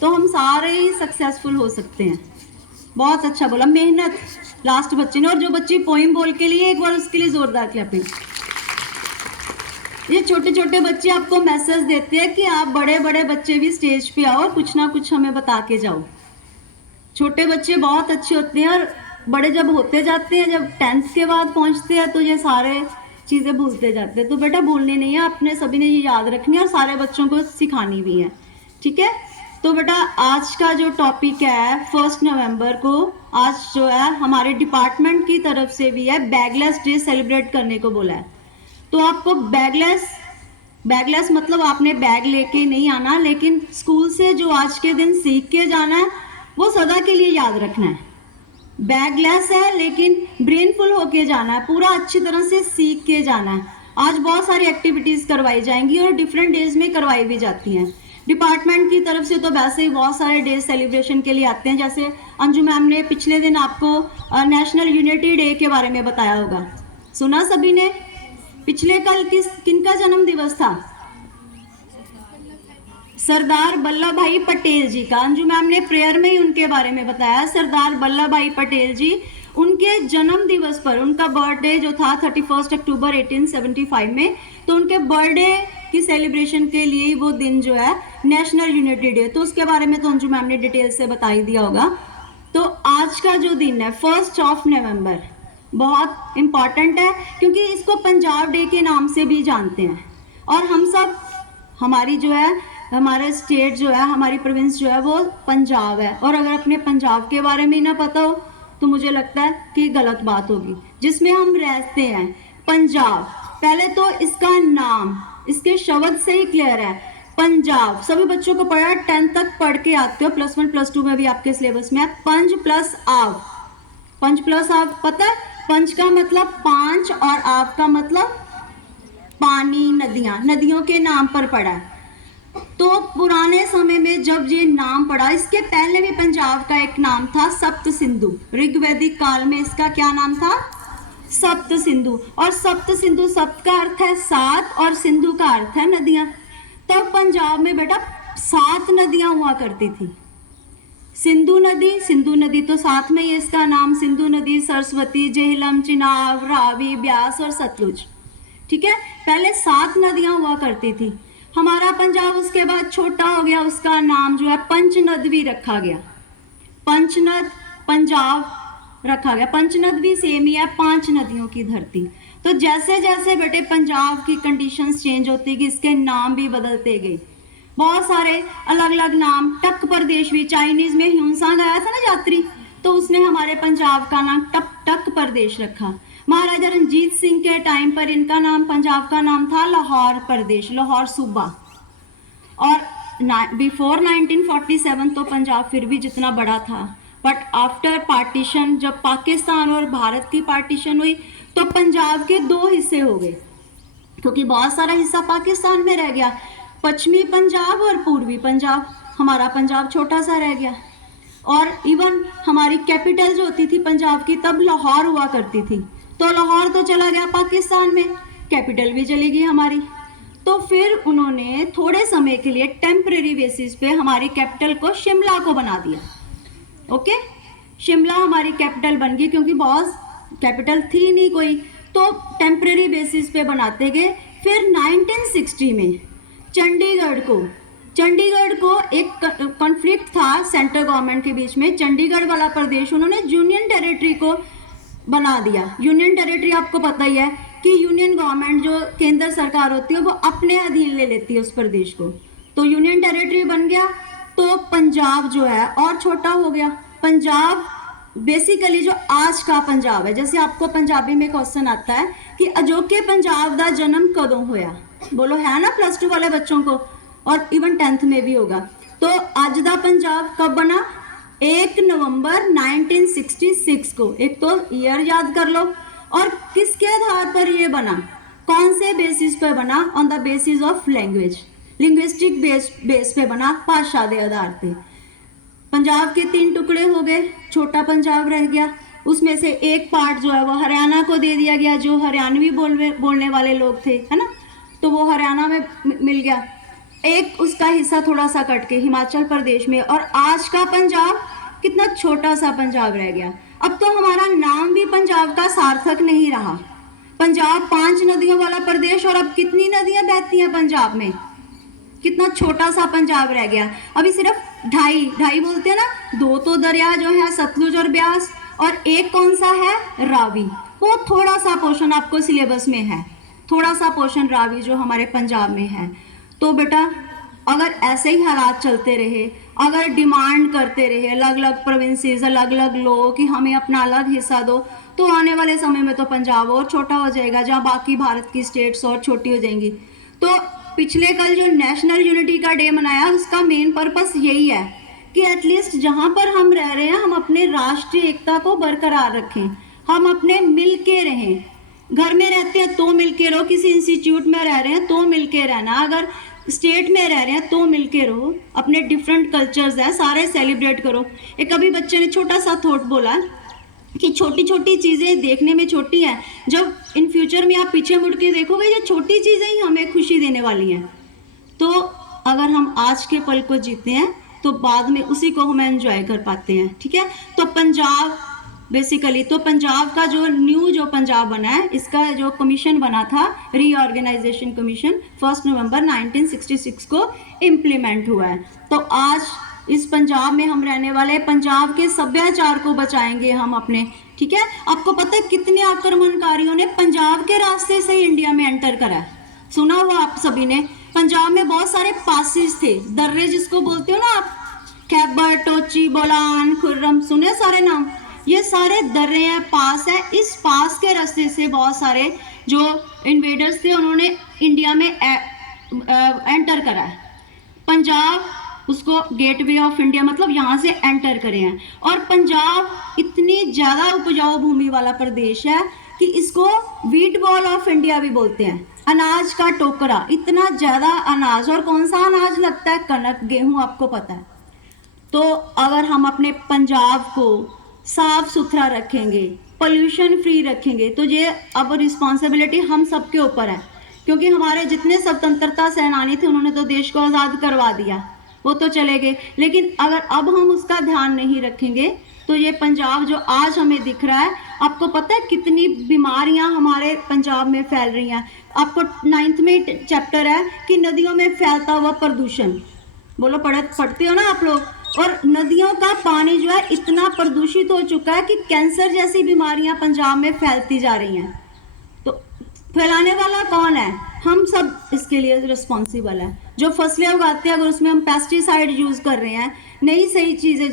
तो हम सारे ही सक्सेसफुल हो सकते हैं। बहुत अच्छा बोला, मेहनत लास्ट बच्चे ने। और जो बच्चे पोइम बोल के लिए, एक बार उसके लिए जोरदार क्लैपिंग। ये छोटे छोटे बच्चे आपको मैसेज देते हैं कि आप बड़े बड़े बच्चे भी स्टेज पे आओ, कुछ ना कुछ हमें बता के जाओ। छोटे बच्चे बहुत अच्छे होते हैं, और बड़े जब होते जाते हैं, जब 10th के बाद पहुंचते हैं, तो ये सारे चीज़ें भूलते जाते हैं। तो बेटा भूलनी नहीं है, आपने सभी ने ये याद रखनी है और सारे बच्चों को सिखानी भी है, ठीक है। तो बेटा आज का जो टॉपिक है 1 नवंबर को, आज जो है हमारे डिपार्टमेंट की तरफ से भी है बैगलेस डे सेलिब्रेट करने को बोला है। तो आपको बैगलेस मतलब आपने बैग लेके नहीं आना, लेकिन स्कूल से जो आज के दिन सीख के जाना है वो सदा के लिए याद रखना है। बैगलेस है लेकिन ब्रेनफुल होके जाना है, पूरा अच्छी तरह से सीख के जाना है। आज बहुत सारी एक्टिविटीज करवाई जाएंगी और डिफरेंट डेज में करवाई भी जाती हैं डिपार्टमेंट की तरफ से। तो वैसे ही बहुत सारे डेज सेलिब्रेशन के लिए आते हैं, जैसे अंजू मैम ने पिछले दिन आपको नेशनल यूनिटी डे के बारे में बताया होगा, सुना सभी ने? पिछले कल किनका जन्म दिवस था? सरदार वल्लभ भाई पटेल जी का। अंजू मैम ने प्रेयर में ही उनके बारे में बताया। सरदार वल्लभ भाई पटेल जी, उनके जन्म दिवस पर, उनका बर्थडे जो था 31 अक्टूबर 1875 में, तो उनके बर्थडे की सेलिब्रेशन के लिए ही वो दिन जो है नेशनल यूनिटी डे, तो उसके बारे में तो अंजू मैम ने डिटेल से बता ही दिया होगा। तो आज का जो दिन है 1 नवंबर बहुत इम्पॉर्टेंट है, क्योंकि इसको पंजाब डे के नाम से भी जानते हैं। और हम सब, हमारी जो है, हमारा स्टेट जो है, हमारी प्रोविंस जो है वो पंजाब है, और अगर अपने पंजाब के बारे में ही ना पता हो तो मुझे लगता है कि गलत बात होगी। जिसमें हम रहते हैं पंजाब, पहले तो इसका नाम इसके शब्द से ही क्लियर है, पंजाब। सभी बच्चों को पढ़ा, 10th तक पढ़ के आते हो, +1 +2 में भी आपके सिलेबस में है। पंज प्लस आव, पंच प्लस आव पता है? पंच का मतलब 5 और आव का मतलब पानी, नदियां, नदियों के नाम पर पड़ा है। तो पुराने समय में जब ये नाम पड़ा, इसके पहले भी पंजाब का एक नाम था सप्त सिंधु। ऋग्वैदिक काल में इसका क्या नाम था? सप्त सिंधु। और सप्त सिंधु, सप्त का अर्थ है 7 और सिंधु का अर्थ है नदियां। तब पंजाब में बेटा 7 नदियां हुआ करती थी। सिंधु नदी तो साथ में ही इसका नाम, सिंधु नदी, सरस्वती, झेलम, चिनाब, रावी, ब्यास और सतलुज, ठीक है। पहले 7 नदियां हुआ करती थी। हमारा पंजाब उसके बाद छोटा हो गया, उसका नाम जो है पंचनद भी रखा गया। पंचनद पंजाब रखा गया। पंचनद भी सेम ही है, 5 नदियों की धरती। तो जैसे जैसे बेटे पंजाब की कंडीशंस चेंज होती गई, इसके नाम भी बदलते गए, बहुत सारे अलग अलग नाम। टक प्रदेश भी, चाइनीज में ह्यूनसांग आया था ना यात्री, तो उसने हमारे पंजाब का नाम टक प्रदेश रखा। महाराजा रंजीत सिंह के टाइम पर इनका नाम, पंजाब का नाम था लाहौर प्रदेश, लाहौर सूबा। और बिफोर 1947 तो पंजाब फिर भी जितना बड़ा था, बट आफ्टर पार्टीशन, जब पाकिस्तान और भारत की पार्टीशन हुई, तो पंजाब के 2 हिस्से हो गए, क्योंकि बहुत सारा हिस्सा पाकिस्तान में रह गया, पश्चिमी पंजाब और पूर्वी पंजाब। हमारा पंजाब छोटा सा रह गया। और इवन हमारी कैपिटल जो होती थी पंजाब की, तब लाहौर हुआ करती थी, तो लाहौर तो चला गया पाकिस्तान में, कैपिटल भी चली गई हमारी। तो फिर उन्होंने थोड़े समय के लिए टेम्परेरी बेसिस पे हमारी कैपिटल को शिमला को बना दिया। ओके, शिमला हमारी कैपिटल बन गई, क्योंकि बहुत कैपिटल थी नहीं कोई, तो टेम्परेरी बेसिस पे बनाते गए। फिर 1960 में चंडीगढ़ को एक कॉन्फ्लिक्ट था सेंट्रल गवर्नमेंट के बीच में, चंडीगढ़ वाला प्रदेश उन्होंने यूनियन टेरिटरी को बना दिया। यूनियन टेरिटरी आपको पता ही है कि यूनियन गवर्नमेंट, जो केंद्र सरकार होती है, वो अपने अधीन ले लेती है उस प्रदेश को। तो यूनियन टेरिटरी बन गया, तो पंजाब जो है और छोटा हो गया। पंजाब बेसिकली जो आज का पंजाब है, जैसे आपको पंजाबी में क्वेश्चन आता है कि अजोके पंजाब का जन्म कदों होया, बोलो, है ना +2 वाले बच्चों को, और इवन 10th में भी होगा। तो आज का पंजाब कब बना? 1 नवंबर 1966 को। एक तो ईयर याद कर लो, और किसके आधार पर ये बना, कौन से बेसिस पे बना? On the basis of language, linguistic base पे बना, भाषा के आधार पे। पंजाब के 3 टुकड़े हो गए, छोटा पंजाब रह गया, उसमें से एक पार्ट जो है वो हरियाणा को दे दिया गया, जो हरियाणवी बोलने वाले लोग थे, है ना, तो वो हरियाणा में मिल गया। एक उसका हिस्सा थोड़ा सा कट के हिमाचल प्रदेश में, और आज का पंजाब कितना छोटा सा पंजाब रह गया। अब तो हमारा नाम भी पंजाब का सार्थक नहीं रहा। पंजाब 5 नदियों वाला प्रदेश, और अब कितनी नदियां बहती हैं पंजाब में, कितना छोटा सा पंजाब रह गया। अभी सिर्फ ढाई बोलते हैं ना, 2 तो दरिया जो है सतलुज और ब्यास, और एक कौन सा है, रावी। वो थोड़ा सा पोर्शन आपको सिलेबस में है, थोड़ा सा पोर्शन रावी जो हमारे पंजाब में है। तो बेटा अगर ऐसे ही हालात चलते रहे, अगर डिमांड करते रहे अलग अलग प्रोविंसेस, अलग अलग लोग कि हमें अपना अलग हिस्सा दो, तो आने वाले समय में तो पंजाब और छोटा हो जाएगा, जहाँ बाकी भारत की स्टेट्स और छोटी हो जाएंगी। तो पिछले कल जो नेशनल यूनिटी का डे मनाया, उसका मेन पर्पस यही है कि एटलीस्ट जहाँ पर हम रह रहे हैं हम अपने राष्ट्रीय एकता को बरकरार रखें, हम अपने मिल के रहें। घर में रहते हैं तो मिल के रहो, किसी इंस्टीट्यूट में रह रहे हैं तो मिल के रहना, अगर स्टेट में रह रहे हैं तो मिल के रहो, अपने डिफरेंट कल्चर्स हैं सारे सेलिब्रेट करो। एक अभी बच्चे ने छोटा सा थॉट बोला कि छोटी छोटी चीज़ें देखने में छोटी हैं, जब इन फ्यूचर में आप पीछे मुड़ के देखोगे ये छोटी चीज़ें ही हमें खुशी देने वाली हैं। तो अगर हम आज के पल को जीते हैं तो बाद में उसी को हम एंजॉय कर पाते हैं। ठीक है, तो पंजाब बेसिकली, तो पंजाब का जो पंजाब बना है, इसका जो कमीशन बना था, रीऑर्गेनाइजेशन कमीशन, 1 नवंबर 1966 को इम्प्लीमेंट हुआ है। तो आज इस पंजाब में हम रहने वाले, पंजाब के सभ्याचार को बचाएंगे हम अपने। ठीक है, आपको पता है कितने आक्रमणकारियों ने पंजाब के रास्ते से इंडिया में एंटर करा, सुना हुआ आप सभी ने। पंजाब में बहुत सारे पासिस थे, दर्रे जिसको बोलते हो ना आप, खैबर, टोची, बोलान, खुर्रम, सुने सारे नाम, ये सारे दर्रे हैं, पास है। इस पास के रास्ते से बहुत सारे जो इन्वेडर्स थे उन्होंने इंडिया में एंटर करा है। पंजाब उसको गेटवे ऑफ इंडिया, मतलब यहाँ से एंटर करे हैं। और पंजाब इतनी ज़्यादा उपजाऊ भूमि वाला प्रदेश है कि इसको व्हीट बॉल ऑफ इंडिया भी बोलते हैं, अनाज का टोकरा। इतना ज़्यादा अनाज, और कौन सा अनाज लगता है, कनक, गेहूँ, आपको पता है। तो अगर हम अपने पंजाब को साफ सुथरा रखेंगे, पोल्यूशन फ्री रखेंगे, तो ये अब रिस्पॉन्सिबिलिटी हम सबके ऊपर है, क्योंकि हमारे जितने स्वतंत्रता सेनानी थे उन्होंने तो देश को आज़ाद करवा दिया, वो तो चले गए। लेकिन अगर अब हम उसका ध्यान नहीं रखेंगे तो ये पंजाब जो आज हमें दिख रहा है, आपको पता है कितनी बीमारियां हमारे पंजाब में फैल रही हैं। आपको 9th में चैप्टर है कि नदियों में फैलता हुआ प्रदूषण, बोलो पढ़ते हो ना आप लोग। और नदियों का पानी जो है इतना प्रदूषित हो चुका है कि कैंसर जैसी बीमारियां पंजाब में फैलती जा रही हैं। तो फैलाने वाला कौन है, हम सब इसके लिए रिस्पॉन्सिबल है। जो फसलें उगाते हैं अगर उसमें हम पेस्टिसाइड यूज़ कर रहे हैं, नहीं सही चीज़ें